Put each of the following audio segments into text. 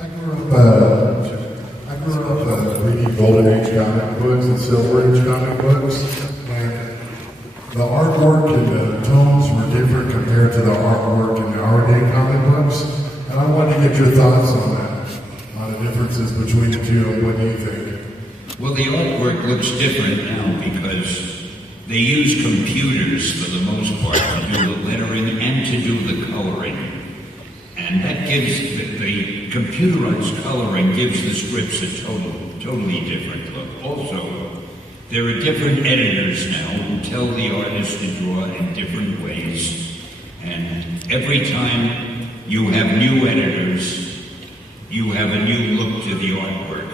I grew up reading Golden Age comic books and Silver Age comic books, and the artwork and the tones were different compared to the artwork in our day comic books. And I wanted to get your thoughts on that, on the differences between the two. What do you think? Well, the artwork looks different now because they use computers for the most part to do the lettering and to do the coloring. And that gives, the computerized coloring gives the strips a totally different look. Also, there are different editors now who tell the artist to draw in different ways. And every time you have new editors, you have a new look to the artwork.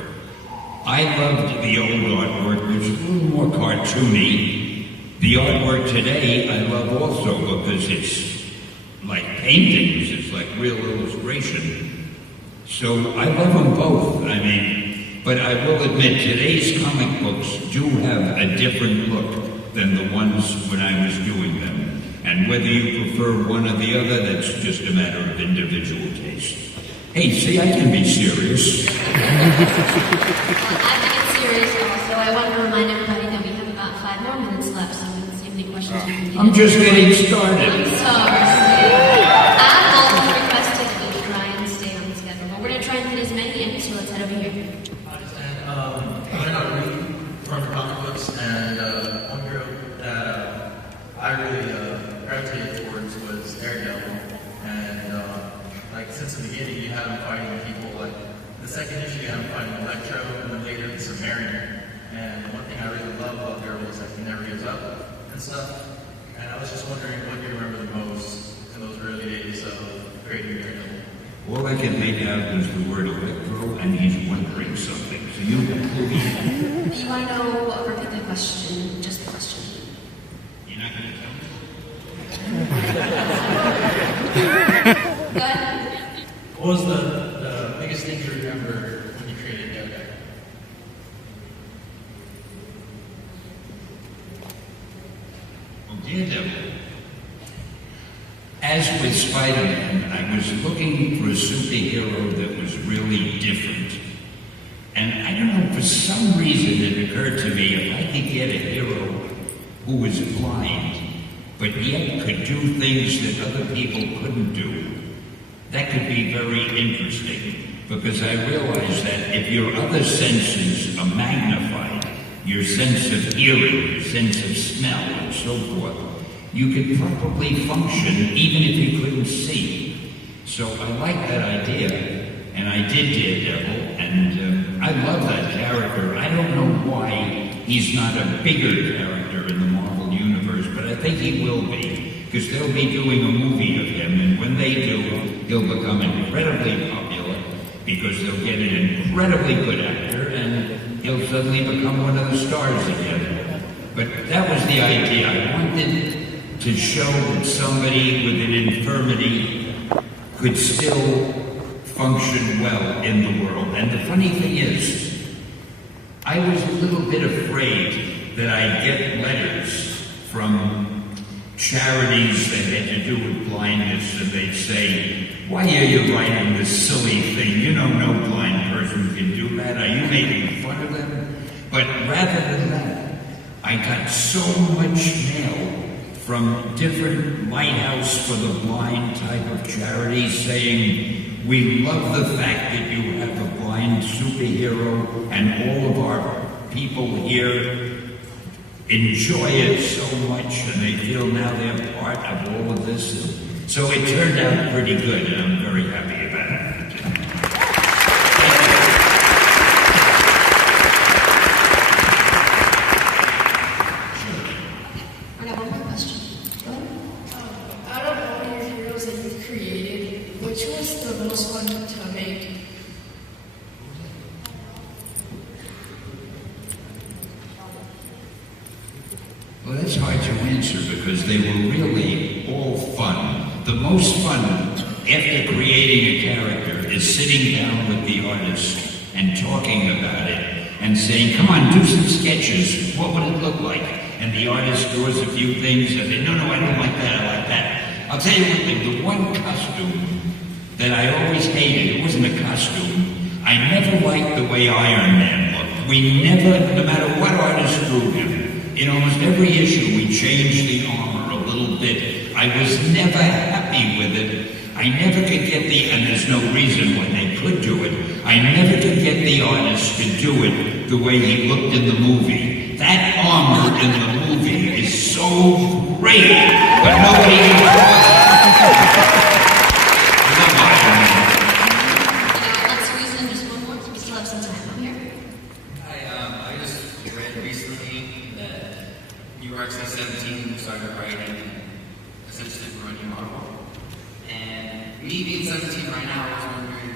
I loved the old artwork, which was a little more cartoony. The artwork today I love also because it's like paintings, it's like real illustration. So I love them both, but I will admit today's comic books do have a different look than the ones when I was doing them. And whether you prefer one or the other, that's just a matter of individual taste. Hey, see, I can be serious. I think it's serious also. I want to remind everybody that we have about 5 more minutes left, so we can see if any questions you can get. I'm just getting started. I'm sorry. I've also requested that we try and stay on the schedule, but we're going to try and fit as many in, so let's head over here. I got to read from the comic books, and one hero that I really gravitated towards was Daredevil. And since the beginning, you have him fighting people. Like the second issue, you have him fighting Electro, and then later the Submariner. And one thing I really love about Daredevil is that he never gives up and stuff. And I was just wondering what you remember the most in those early days of creating Daredevil. All I can make out is the word Electro, and he's wondering something. So you You want to know, repeat the question, just the question. You're not going to tell me? Go ahead. What was the biggest thing you remember when you created Daredevil? Well, Daredevil. As with Spider-Man, I was looking for a superhero that was really different. And I don't know, for some reason it occurred to me if I could get a hero who was blind, but yet could do things that other people couldn't do, that could be very interesting, because I realized that if your other senses are magnified, your sense of hearing, your sense of smell, and so forth, you could probably function even if you couldn't see. So I like that idea, and I did Daredevil, and I love that character. I don't know why he's not a bigger character in the Marvel Universe, but I think he will be, because they'll be doing a movie of him, and when they do, he'll become incredibly popular, because they'll get an incredibly good actor, and he'll suddenly become one of the stars again. But that was the idea. I wanted to show that somebody with an infirmity could still function well in the world. And the funny thing is, I was a little bit afraid that I'd get letters from charities that had to do with blindness, and they'd say, "Why are you writing this silly thing? You know no blind person can do that. Are you making fun of them?" But rather than that, I got so much mail from different Lighthouse for the Blind type of charities saying, "We love the fact that you have a blind superhero, and all of our people here enjoy it so much, and they feel now they're part of all of this." So it turned out pretty good, and I'm very happy about it. I got one more question. Go ahead. Out of all your heroes that you've created, which was the most fun to make? Well, that's hard to answer because they were really all fun. The most fun after creating a character is sitting down with the artist and talking about it and saying, "Come on, do some sketches. What would it look like?" And the artist draws a few things and they, "No, I don't like that, I like that." I'll tell you one thing, the one costume that I always hated. It wasn't a costume. I never liked the way Iron Man looked. We never, no matter what artist drew him, in almost every issue we changed the armor a little bit. I was never happy with it. I never could get and there's no reason why they could do it, I never could get the artist to do it the way he looked in the movie. That armor in the movie is so great, but nobody can Let's squeeze in just one more. We still have some time up here. I just read recently that you were actually 17 and started writing essentially for a new novel. And me being 17 right now, I was wondering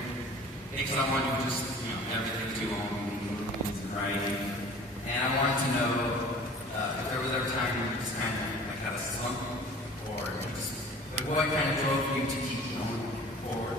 if someone who just, everything to own and writing. And I wanted to know if there was ever a time when you just kind of like had a slump, or just like what kind of drove you to keep going forward.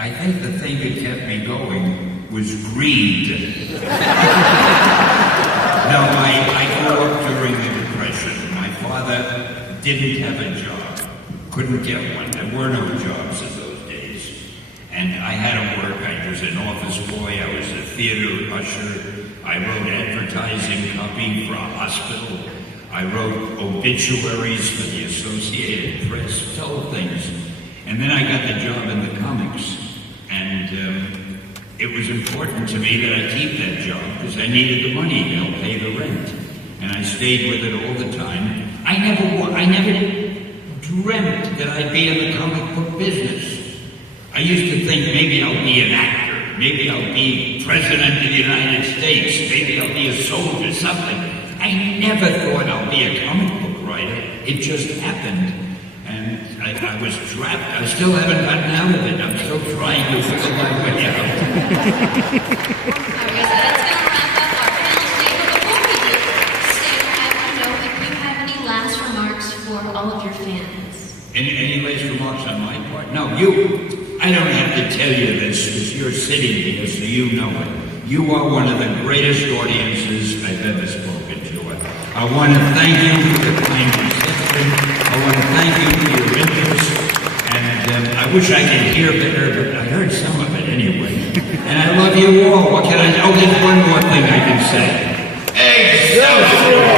I think the thing that kept me going was greed. No, I grew up during the Depression. My father didn't have a job, couldn't get one. There were no jobs in those days. And I had to work. I was an office boy. I was a theater usher. I wrote advertising copy for a hospital. I wrote obituaries for the Associated Press, told things. And then I got the job in the comics. And it was important to me that I keep that job because I needed the money to help pay the rent. And I stayed with it all the time. I never dreamt that I'd be in the comic book business. I used to think maybe I'll be an actor. Maybe I'll be president of the United States. Maybe I'll be a soldier, something. I never thought I'll be a comic book writer. It just happened. And I was trapped. I still haven't gotten out of it. I'm still trying to figure my way out. All right, guys, that's going to wrap up our panel today. But before we do, Stan, I want to know if you have any last remarks for all of your fans. Any last remarks on my part? No, you. I don't have to tell you this because you're sitting here, so you know it. You are one of the greatest audiences I've ever spoken to. I want to thank you for the kind reception. I want to thank you for your interest. And I wish I could hear better, but I heard some of it anyway. And I love you all. What can I? Oh, there's one more thing I can say. Excelsior!